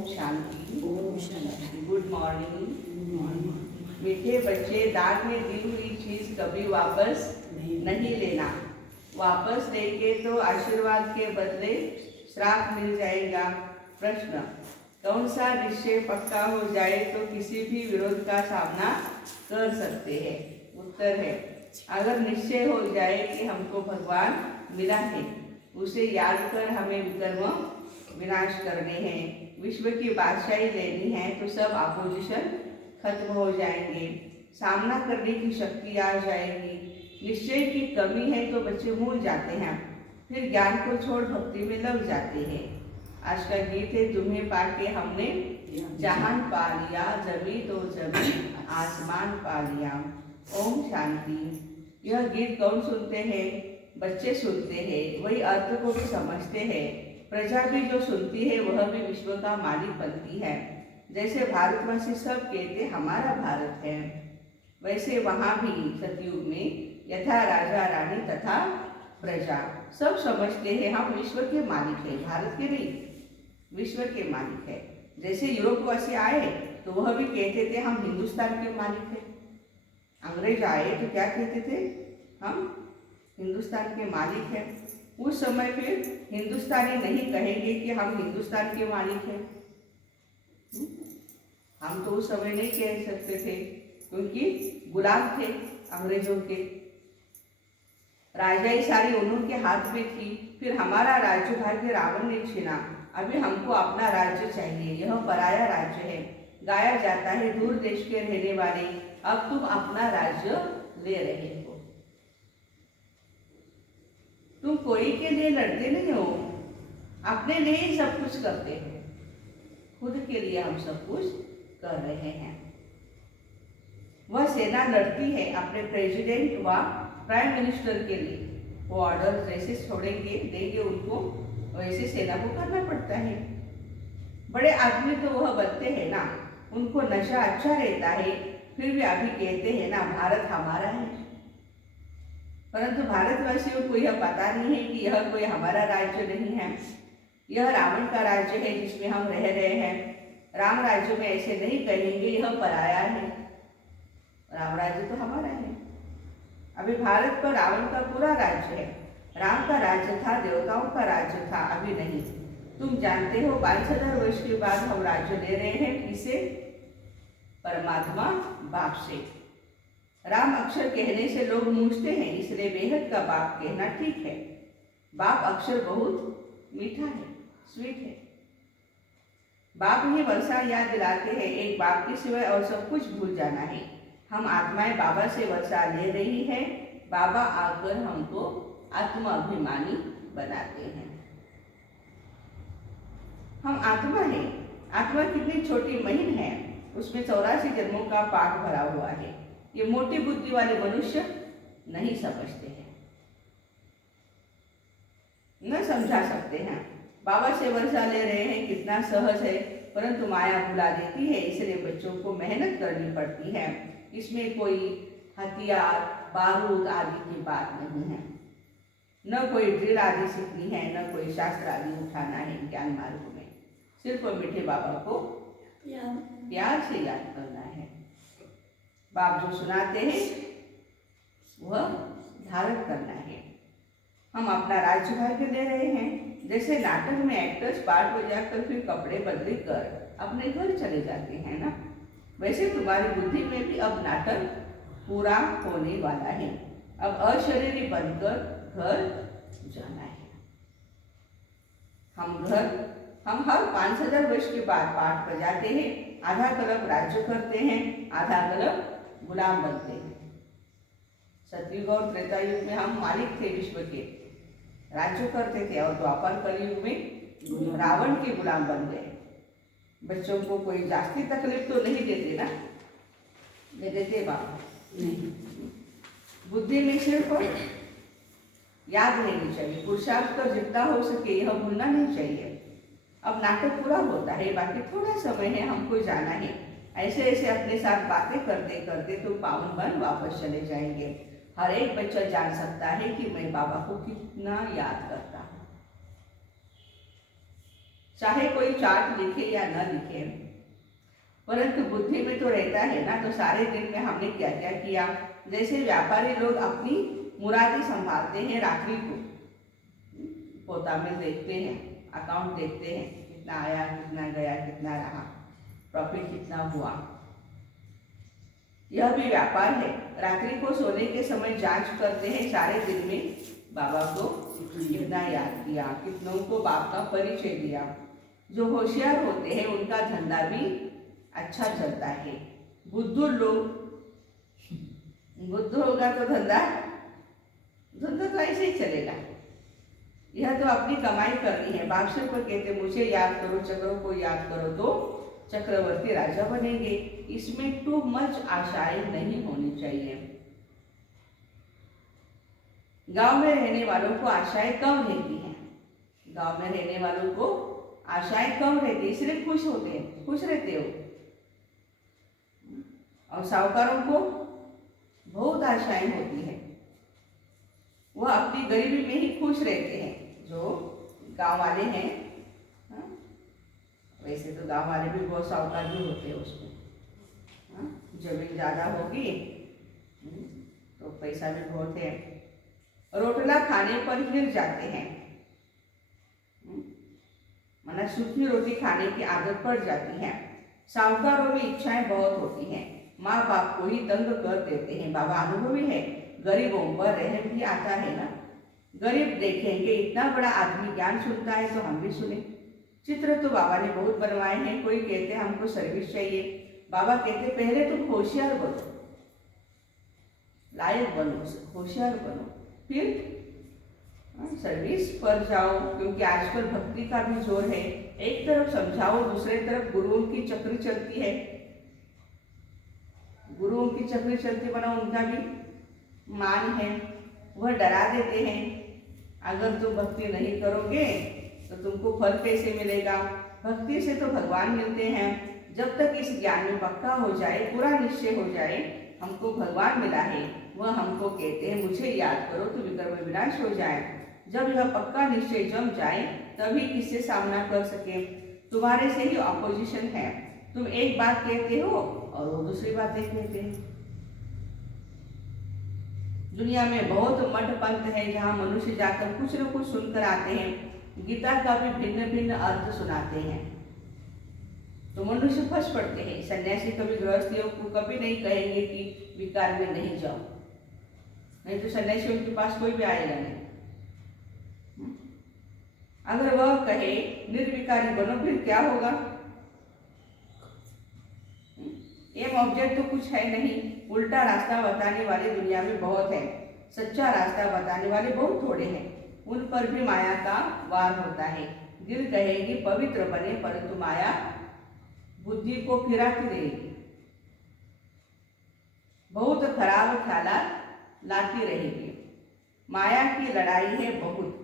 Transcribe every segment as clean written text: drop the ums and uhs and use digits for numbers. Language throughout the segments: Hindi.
ओम शांति। ओम शांति। Good morning. मीठे बच्चे, दान में दी हुई चीज कभी वापस नहीं लेना। वापस लेंगे तो आशीर्वाद के बदले श्राप मिल जाएगा। प्रश्न, कौन सा निश्चय पक्का हो जाए तो किसी भी विरोध का सामना कर सकते हैं? उत्तर है, अगर निश्चय हो जाए कि हमको भगवान मिला है, उसे याद कर हमें विकर्म विनाश करने हैं, विश्व की बादशाही लेनी है, तो सब अपोजिशन खत्म हो जाएंगे, सामना करने की शक्ति आ जाएगी। निश्चय की कमी है तो बच्चे भूल जाते हैं, फिर ज्ञान को छोड़ भक्ति में लग जाते हैं। आज का गीत है, तुम्हें पाके हमने जहान पा लिया, जमी तो जमी आसमान पा लिया। ओम शांति। यह गीत कौन सुनते हैं? बच्चे सुनते हैं, वही अर्थ को भी समझते हैं। प्रजा भी जो सुनती है वह भी विश्व का मालिक बनती है। जैसे भारतवासी सब कहते हमारा भारत है, वैसे वहाँ भी सतयुग में यथा राजा रानी तथा प्रजा सब समझते हैं हम विश्व के मालिक है, भारत के नहीं, विश्व के मालिक है। जैसे यूरोपवासी आए तो वह भी कहते थे हम हिंदुस्तान के मालिक है। अंग्रेज आए तो क्या कहते थे? हम हिंदुस्तान के मालिक हैं। उस समय फिर हिंदुस्तानी नहीं कहेंगे कि हम हिंदुस्तान के मालिक हैं। हम तो उस समय नहीं कह सकते थे क्योंकि गुलाम थे अंग्रेजों के। राजाई सारी उन्होंने हाथ में थी। फिर हमारा राज्य भाग्य रावण ने छीना। अभी हमको अपना राज्य चाहिए, यह पराया राज्य है। गाया जाता है, दूर देश के रहने वाले अब तुम अपना राज्य ले रहे हो। तुम कोई के लिए लड़ते नहीं हो, अपने लिए ही सब कुछ करते हो। खुद के लिए हम सब कुछ कर रहे हैं। वह सेना लड़ती है अपने प्रेसिडेंट व प्राइम मिनिस्टर के लिए। वो ऑर्डर जैसे छोड़ेंगे देंगे उनको, वैसे सेना को करना पड़ता है। बड़े आदमी तो वह बनते हैं ना, उनको नशा अच्छा रहता है, फिर भी अभी कहते हैं ना भारत हमारा है। परंतु भारतवासियों को यह पता नहीं है कि यह कोई हमारा राज्य नहीं है, यह रावण का राज्य है जिसमें हम रह रहे हैं। राम राज्य में ऐसे नहीं कहेंगे यह पराया है, राम राज्य तो हमारा है। अभी भारत पर रावण का पूरा राज्य है। राम का राज्य था, देवताओं का राज्य था, अभी नहीं। तुम जानते हो 5000 वर्ष के बाद हम राज्य ले रहे हैं। किसे? परमात्मा बाप से। राम अक्षर कहने से लोग मूझते हैं, इसलिए बेहद का बाप कहना ठीक है। बाप अक्षर बहुत मीठा है, स्वीट है। बाप ही वर्षा याद दिलाते हैं, एक बाप के सिवाय और सब कुछ भूल जाना है। हम आत्माएं बाबा से वर्षा ले रही है। बाबा आकर हमको आत्माभिमानी बनाते हैं। हम आत्मा है। आत्मा कितनी छोटी महीन है, उसमें 84 जन्मों का पाठ भरा हुआ है। ये मोटी बुद्धि वाले मनुष्य नहीं समझते हैं, न समझा सकते हैं। बाबा से वर्षा ले रहे हैं, कितना सहज है, परंतु माया भुला देती है, इसलिए बच्चों को मेहनत करनी पड़ती है। इसमें कोई हथियार, बारूद आदि की बात नहीं है, न कोई ड्रिल आदि सीखनी है, न कोई शास्त्र आदि उठाना है। ज्ञान मार्ग में सिर्फ मीठे बाबा को प्यार से याद करना है। बाप जो सुनाते हैं वह धारण करना है। हम अपना राज्य भाग्य ले रहे हैं। जैसे नाटक में एक्टर्स पार्ट बजाकर फिर कपड़े बदली कर अपने घर चले जाते हैं ना, वैसे तुम्हारी बुद्धि में भी अब नाटक पूरा होने वाला है। अब अशरीरी बनकर घर जाना है। हम हर 5000 वर्ष के बाद पाठ बजाते हैं। आधा कलब राज्य करते हैं, आधा कलब गुलाम बनते हैं। सतयुग और त्रेता युग में हम मालिक थे, विश्व के राज्य करते थे, और द्वापर कलयुग में रावण के गुलाम बन गए। बच्चों को कोई जास्ती तकलीफ तो नहीं देते ना? दे देते बाबा? नहीं। बुद्धि में सिर्फ याद रहनी चाहिए, पुरुषार्थ तो जितना हो सके यह भूलना नहीं चाहिए। अब नाटक पूरा होता है, बाकी थोड़ा समय है, हमको जाना है। ऐसे ऐसे अपने साथ बातें करते करते तो पावन बन वापस चले जाएंगे। हर एक बच्चा जान सकता है कि मैं बाबा को कितना याद करता हूँ। चाहे कोई चार्ट लिखे या न लिखे, परंतु बुद्धि में तो रहता है ना। तो सारे दिन में हमने क्या क्या किया। जैसे व्यापारी लोग अपनी मुरादें संभालते हैं, रात्रि को पोता में देखते हैं, अकाउंट देखते हैं, कितना आया, कितना गया, कितना रहा, प्रॉफिट कितना हुआ। यह भी व्यापार है। रात्रि को सोने के समय जांच करते हैं, सारे दिन में बाबा को कितना याद किया, कितनों को बाप का परिचय दिया। जो होशियार होते हैं उनका धंधा भी अच्छा चलता है। बुद्धू लोग, बुद्धू होगा तो धंधा तो ऐसे ही चलेगा। यह तो अपनी कमाई करनी है। बादशाह को कहते मुझे याद करो, चक्रों को याद करो तो चक्रवर्ती राजा बनेंगे। इसमें टू मच आशाएं नहीं होनी चाहिए। गांव में रहने वालों को आशाएं कम रहती हैं। गांव में रहने वालों को आशाएं कम रहती है, इसलिए खुश होते हैं, खुश रहते हो। और साहूकारों को बहुत आशाएं होती है, वह अपनी गरीबी में ही खुश रहते हैं। जो गांव वाले हैं, हाँ? वैसे तो गांव वाले भी बहुत साहूकार भी होते हैं उसमें, हाँ? जमीन ज़्यादा होगी तो पैसा भी बहुत है। रोटला खाने पर हिल जाते हैं, माना सूखी रोटी खाने की आदत पड़ जाती है। साहूकारों में इच्छाएं बहुत होती हैं, माँ बाप को ही तंग कर देते हैं। बाबा अनुभवी है, गरीबों पर रहम भी आता है ना। गरीब देखेंगे इतना बड़ा आदमी ज्ञान सुनता है तो हम भी सुने। चित्र तो बाबा ने बहुत बनवाए हैं। कोई कहते हैं हमको सर्विस चाहिए, बाबा कहते पहले तुम होशियार बनो, लायक बनो, होशियार बनो, फिर सर्विस पर जाओ। क्योंकि आजकल भक्ति का भी जोर है। एक तरफ समझाओ, दूसरे तरफ गुरुओं की चक्री चलती है। गुरुओं की चक्री चलती बना, उनका भी मान है, वह डरा देते हैं। अगर तुम भक्ति नहीं करोगे तो तुमको फल कैसे मिलेगा। भक्ति से तो भगवान मिलते हैं। जब तक इस ज्ञान में पक्का हो जाए, पूरा निश्चय हो जाए हमको भगवान मिला है, वह हमको कहते हैं मुझे याद करो तो विकर्म विनाश हो जाए। जब यह पक्का निश्चय जम जाए तभी किससे सामना कर सके। तुम्हारे से ही ऑपोजिशन है। तुम एक बात कहते हो और वो दूसरी बातें कहते हैं। दुनिया में बहुत मठ पंथ है जहाँ मनुष्य जाकर कुछ न कुछ सुनकर आते हैं। गीता का भी भिन्न भिन्न अर्थ सुनाते हैं तो मनुष्य फंस पड़ते हैं। सन्यासी कभी गृहस्थियों को कभी नहीं कहेंगे कि विकार में नहीं जाओ, नहीं तो सन्यासियों के पास कोई भी आएगा नहीं। अगर वह कहे निर्विकारी बनो, फिर क्या होगा। एम ऑब्जेक्ट तो कुछ है नहीं। उल्टा रास्ता बताने वाले दुनिया में बहुत है, सच्चा रास्ता बताने वाले बहुत थोड़े हैं। उन पर भी माया का वार होता है। दिल कहेगी पवित्र बने, परंतु माया बुद्धि को फिराती रहेगी, बहुत खराब ख्यालात लाती रहेगी। माया की लड़ाई है बहुत,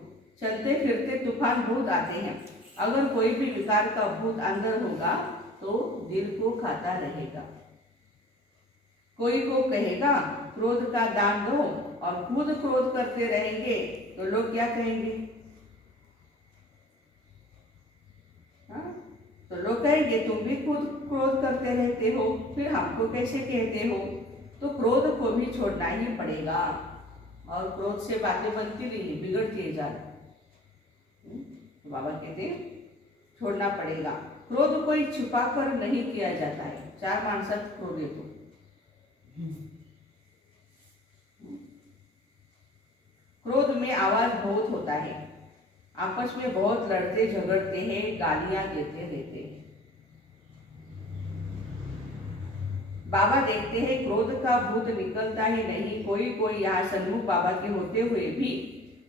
चलते फिरते तूफान बहुत आते हैं। अगर कोई भी विकार का भूत अंदर होगा तो दिल को खाता रहेगा। कोई को कहेगा क्रोध का दान दो और खुद क्रोध करते रहेंगे तो लोग क्या कहेंगे। हाँ? तो लोग कहेंगे तुम भी खुद क्रोध करते रहते हो, फिर हमको कैसे कहते हो। तो क्रोध को भी छोड़ना ही पड़ेगा। और क्रोध से बातें बनती नहीं, बिगड़ती जा रही। बाबा कहते छोड़ना पड़ेगा। क्रोध कोई छुपा कर नहीं किया जाता है। चार माणसात क्रोध येतो। क्रोध में आवाज बहुत होता है, आपस में बहुत लड़ते झगड़ते हैं, गालियां देते रहते हैं। बाबा देखते हैं क्रोध का भूत निकलता ही नहीं। कोई कोई यहाँ सन्मुख बाबा के होते हुए भी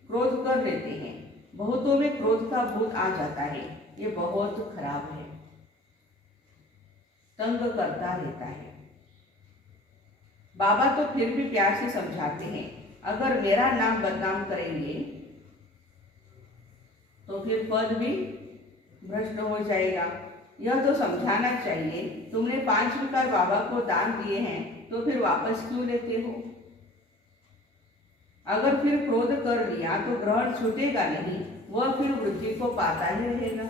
क्रोध कर लेते हैं। बहुतों में क्रोध का भूत आ जाता है। ये बहुत खराब है, तंग करता रहता है। बाबा तो फिर भी प्यार से समझाते हैं, अगर मेरा नाम बदनाम करेंगे तो फिर पद भी भ्रष्ट हो जाएगा। यह तो समझाना चाहिए, तुमने 5 विकार बाबा को दान दिए हैं तो फिर वापस क्यों लेते हो। अगर फिर क्रोध कर लिया तो ग्रहण छूटेगा नहीं, वह फिर वृद्धि को पाता ही रहेगा।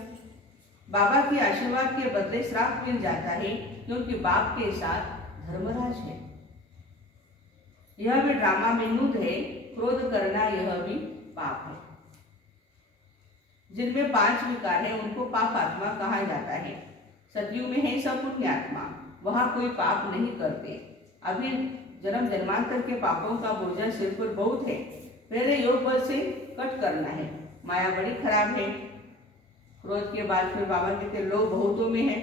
बाबा के आशीर्वाद के बदले श्राप मिल जाता है, क्योंकि बाप के साथ धर्मराज है। यह भी ड्रामा में युद्ध है, क्रोध करना यह भी पाप है। जिनमें 5 विकार है उनको पाप आत्मा कहा जाता है। सतयुग में है सब पुण्य आत्मा, वहां कोई पाप नहीं करते। अभी जन्म जन्मांतर के पापों का बोझा सिर पर बहुत है, पहले योग बल से कट करना है। माया बड़ी खराब है। क्रोध के बाद फिर बाबा कहते लोभ बहुतों में है।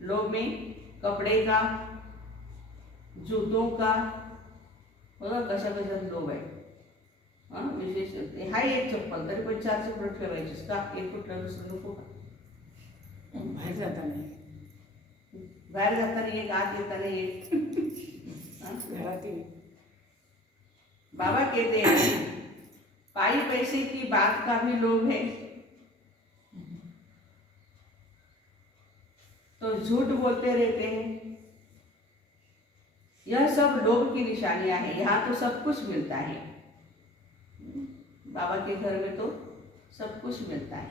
लोभ में कपड़े का, जूतों का, कशा कशा लोभ आहे. विशेष हाय एक चप्पल तरी पण 4 फूट ठेवायचीस का? 1 फूट दुसरं नको का? बाहेर जाताना एक, आत येताना एक. बाबा कहते हैं पाई पैसे की बात का भी लोभ है तो झूठ बोलते रहते हैं। यह सब लोभ की निशानियां हैं। यहाँ तो सब कुछ मिलता है, बाबा के घर में तो सब कुछ मिलता है।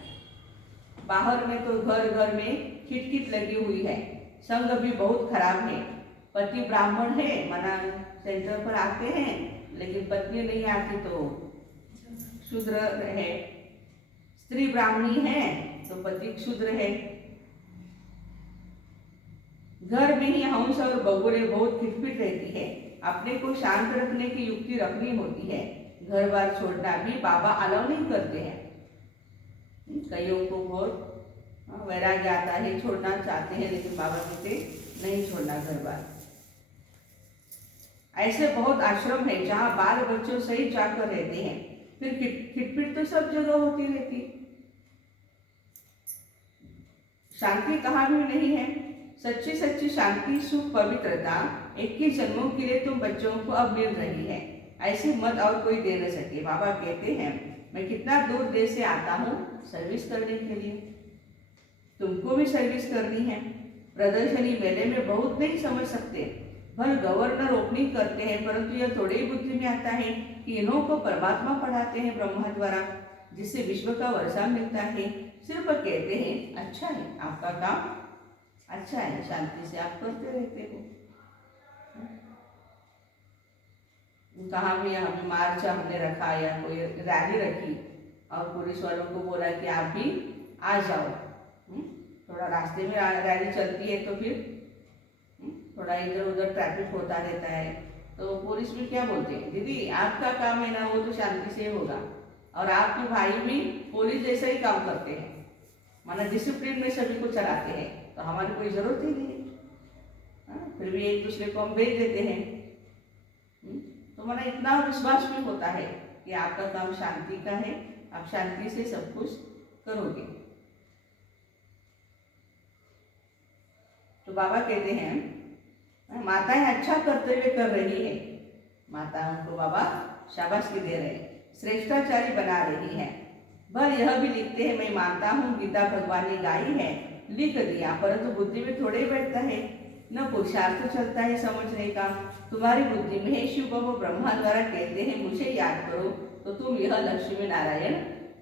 बाहर में तो घर घर में खिटखिट लगी हुई है। संग भी बहुत खराब है। पति ब्राह्मण है, मना सेंटर पर आते हैं, लेकिन पत्नी नहीं आती तो शूद्र है। स्त्री ब्राह्मणी है तो पति शूद्र है। घर में ही हंस और बगुड़े बहुत खिटपिट रहती है। अपने को शांत रखने की युक्ति रखनी होती है। घर बार छोड़ना भी बाबा अलाउ नहीं करते हैं। कईयों को बहुत वैराग्य आता है, छोड़ना चाहते हैं, लेकिन बाबा कहते नहीं छोड़ना घर बार। ऐसे बहुत आश्रम है जहाँ बाल बच्चों सही जाकर रहते हैं, फिर खिटपिट तो सब जगह होती रहती। शांति कहाँ भी नहीं है। सच्ची सच्ची शांति, सुख, पवित्रता 21 जन्मों के लिए तुम बच्चों को अब मिल रही है। ऐसी मत और कोई दे न सके। बाबा कहते हैं मैं कितना दूर देश से आता हूँ सर्विस करने के लिए, तुमको भी सर्विस करनी है। प्रदर्शनी मेले में बहुत नहीं समझ सकते, भले गवर्नर ओपनिंग करते हैं, परंतु यह थोड़े ही बुद्धि में आता है कि इन्हों को परमात्मा पढ़ाते हैं ब्रह्मा द्वारा, जिससे विश्व का वर्षा मिलता है। सिर्फ कहते हैं अच्छा है, आपका काम अच्छा है, शांति से आप करते रहते हो। कहाँ भी हमें मार्च हमने रखा या कोई रैली रखी और पुलिस वालों को बोला कि आप भी आ जाओ। थोड़ा रास्ते में रैली चलती है तो फिर थोड़ा इधर उधर ट्रैफिक होता रहता है, तो पुलिस भी क्या बोलते हैं, दीदी आपका काम है ना, वो तो शांति से होगा। और आपके भाई भी पुलिस जैसा ही काम करते हैं, माना डिसिप्लिन में सभी को चलाते हैं, तो हमारी कोई जरूरत ही नहीं। फिर भी एक दूसरे को हम भेज देते हैं। तो माना इतना विश्वास भी होता है कि आपका काम शांति का है, आप शांति से सब कुछ करोगे। तो बाबा कहते हैं माताएं अच्छा कर्तव्य कर रही है, माताओं को बाबा शाबाशी दे रहे हैं, श्रेष्ठाचारी बना रही है। बल यह भी लिखते हैं मैं मानता हूँ गीता भगवान ने गाई है, लिख दिया, परंतु बुद्धि में थोड़े बैठता है, न पुरुषार्थ चलता है समझने का। तुम्हारी बुद्धि में शिव बाबा ब्रह्मा द्वारा कहते हैं मुझे याद करो तो तुम यह लक्ष्मी नारायण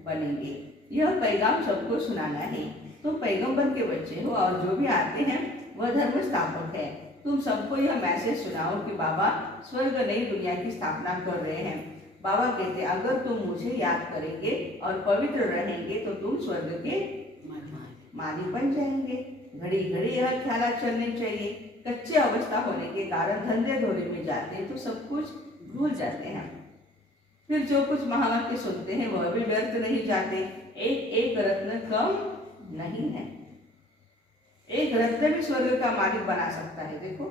बनेंगे। यह पैगाम सबको सुनाना है। तुम पैगंबर के बच्चे हो और जो भी आते हैं वह धर्म स्थापक है। तुम सबको यह मैसेज सुनाओ कि बाबा स्वर्ग नई दुनिया की स्थापना कर रहे हैं। बाबा कहते अगर तुम मुझे याद करेंगे और पवित्र रहेंगे तो तुम स्वर्ग के मालिक बन जाएंगे। घड़ी घड़ी यह ख्याल चलने चाहिए। कच्चे अवस्था होने के कारण धंधे धोरे में जाते हैं तो सब कुछ भूल जाते हैं। फिर जो कुछ महावाक्य सुनते हैं वह भी व्यर्थ नहीं जाते। एक एक रत्न कम नहीं है। एक रत्न भी स्वर्ग का मालिक बना सकता है। देखो,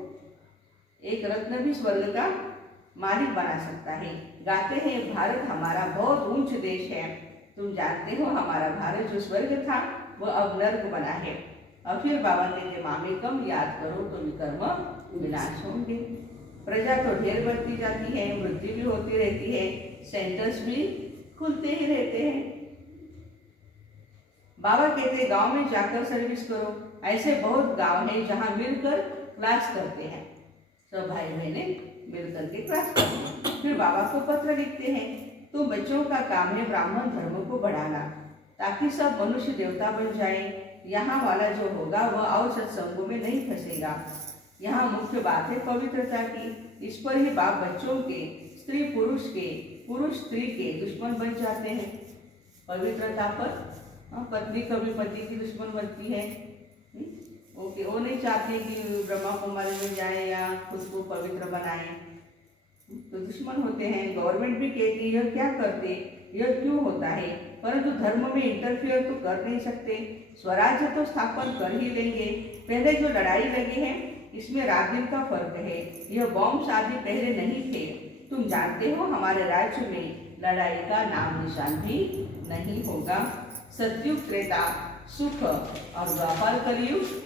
एक रत्न भी स्वर्ग का मालिक बना सकता है। गाते हैं भारत हमारा बहुत ऊंच देश है। तुम जानते हो हमारा भारत जो स्वर्ग था वह अब नर्क बना है। और फिर बाबा कहते मामेकम याद करो तो विकर्म विनाश होंगे। प्रजा तो ढेर बढ़ती जाती है, वृद्धि भी होती रहती है, सेंटर्स भी खुलते ही रहते हैं। बाबा कहते गांव में जाकर सर्विस करो। ऐसे बहुत गांव हैं जहां मिलकर क्लास करते हैं, सब भाई बहने मिलकर के क्लास करते हैं। फिर बाबा को पत्र लिखते हैं, तो बच्चों का काम है ब्राह्मण धर्म को बढ़ाना। ताकि सब मनुष्य देवता बन जाए। यहाँ वाला जो होगा वह और सत्संगों में नहीं फंसेगा। यहाँ मुख्य बात है पवित्रता की। इस पर ही बाप बच्चों के, स्त्री पुरुष के, पुरुष स्त्री के दुश्मन बन जाते हैं। पवित्रता पर पत्नी कभी पति की दुश्मन बनती है। ओके, वो नहीं चाहती कि ब्रह्मा कुमारी में जाए या खुद को पवित्र बनाए, तो दुश्मन होते हैं। गवर्नमेंट भी कहती है क्या करते, यह क्यों होता है, परंतु धर्म में इंटरफियर तो कर नहीं सकते। स्वराज्य तो स्थापन कर ही लेंगे। पहले जो लड़ाई लगी है इसमें रात दिन का फर्क है। यह बॉम्ब शादी पहले नहीं थे। तुम जानते हो हमारे राज्य में लड़ाई का नाम निशान भी नहीं होगा। सतयुग त्रेता सुख और द्वापर कलयुग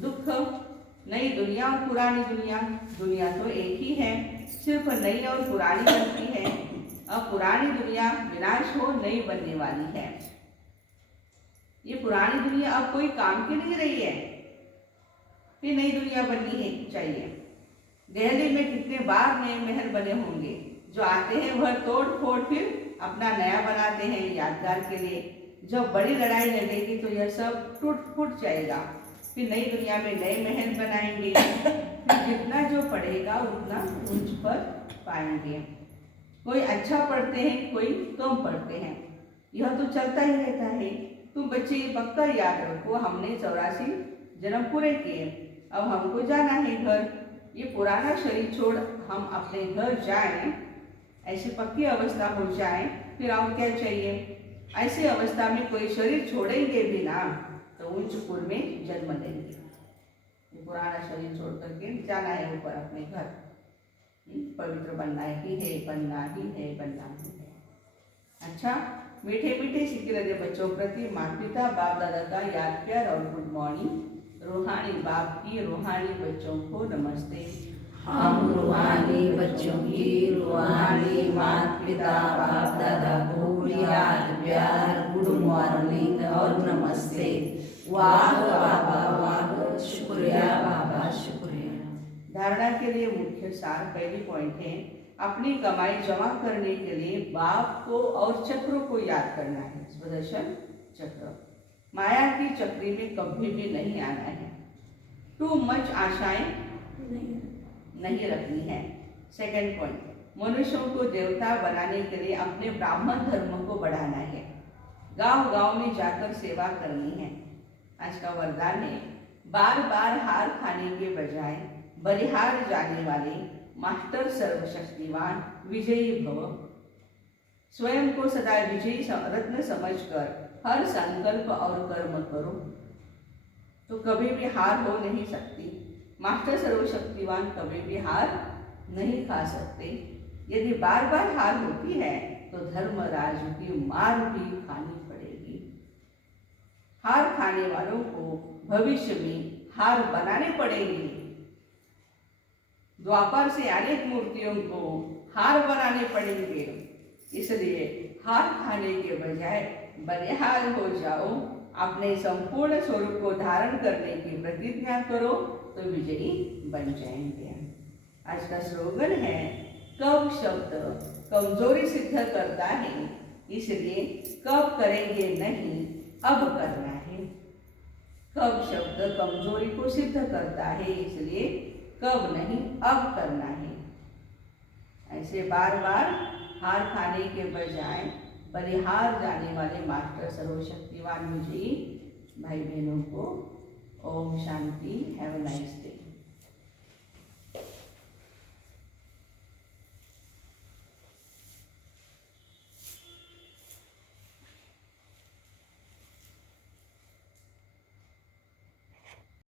दुख। नई दुनिया और पुरानी दुनिया, दुनिया तो एक ही है, सिर्फ नई और पुरानी बनती है। अब पुरानी दुनिया विनाश हो नई बनने वाली है। ये पुरानी दुनिया अब कोई काम की नहीं रही है, फिर नई दुनिया बननी है चाहिए। दिल्ली में कितने बार नए महल बने होंगे, जो आते हैं वह तोड़ फोड़ फिर अपना नया बनाते हैं यादगार के लिए। जब बड़ी लड़ाई लगेगी तो यह सब टूट फूट जाएगा, फिर नई दुनिया में नए महल बनाएंगे। फिर जितना जो पढ़ेगा उतना ऊंच पर पाएंगे। कोई अच्छा पढ़ते हैं, कोई कम पढ़ते हैं, यह तो चलता ही रहता है। तुम बच्चे ये पक्का याद रखो, हमने 84 जन्म पूरे किए, अब हमको जाना है घर। ये पुराना शरीर छोड़ हम अपने घर जाएं, ऐसी पक्की अवस्था हो जाए, फिर और क्या चाहिए। ऐसी अवस्था में कोई शरीर छोड़ेंगे भी ना तो उच्च कुल में जन्म लेंगे। पुराना शरीर छोड़ करके जाना है ऊपर अपने घर। पवित्र बनना ही है, बनना ही है, बनना ही है। अच्छा, मीठे मीठे सिक्के दे बच्चों प्रति माता पिता बाप दादा का याद प्यार और गुड मॉर्निंग। रूहानी बाप की रूहानी बच्चों को नमस्ते। हम रूहानी बच्चों की रूहानी माता पिता बाप दादा को याद प्यार गुड मॉर्निंग और नमस्ते। वाह बाबा वाह, शुक्रिया बाबा शुक्रिया। धारणा के लिए मुख्य सार पहली पॉइंट है, अपनी कमाई जमा करने के लिए बाप को और चक्रों को याद करना है। स्वदर्शन चक्र, माया की चक्री में कभी भी नहीं आना है। टू मच आशाएं नहीं रखनी है। सेकंड पॉइंट, मनुष्यों को देवता बनाने के लिए अपने ब्राह्मण धर्म को बढ़ाना है। गांव गांव में जाकर सेवा करनी है। आज का वरदान है, बार बार हार खाने के बजाय बलिहार जाने वाले मास्टर सर्वशक्तिवान विजयी भव। स्वयं को सदा विजयी रत्न समझकर हर संकल्प और कर्म करो, तो कभी भी हार हो नहीं सकती। मास्टर सर्वशक्तिवान कभी भी हार नहीं खा सकते। यदि बार बार हार होती है तो धर्मराज की मार भी खानी पड़ेगी। हार खाने वालों को भविष्य में हार बनाने पड़ेंगे। द्वापर से अनेक मूर्तियों को हार बनाने पड़ेंगे। इसलिए हार खाने के बजाय बलिहार हो जाओ। अपने संपूर्ण स्वरूप को धारण करने की प्रतिज्ञा करो तो विजयी बन जाएंगे। आज का स्लोगन है, कब शब्द कमजोरी सिद्ध करता है, इसलिए कब करेंगे नहीं अब करना है। कब शब्द कमजोरी को सिद्ध करता है, इसलिए कब नहीं अब करना है। ऐसे बार बार हार खाने के बजाय बलिहार जाने वाले मास्टर सर्वशक्तिवान विजयी भाई बहनों को ओम शांति। Have a nice day.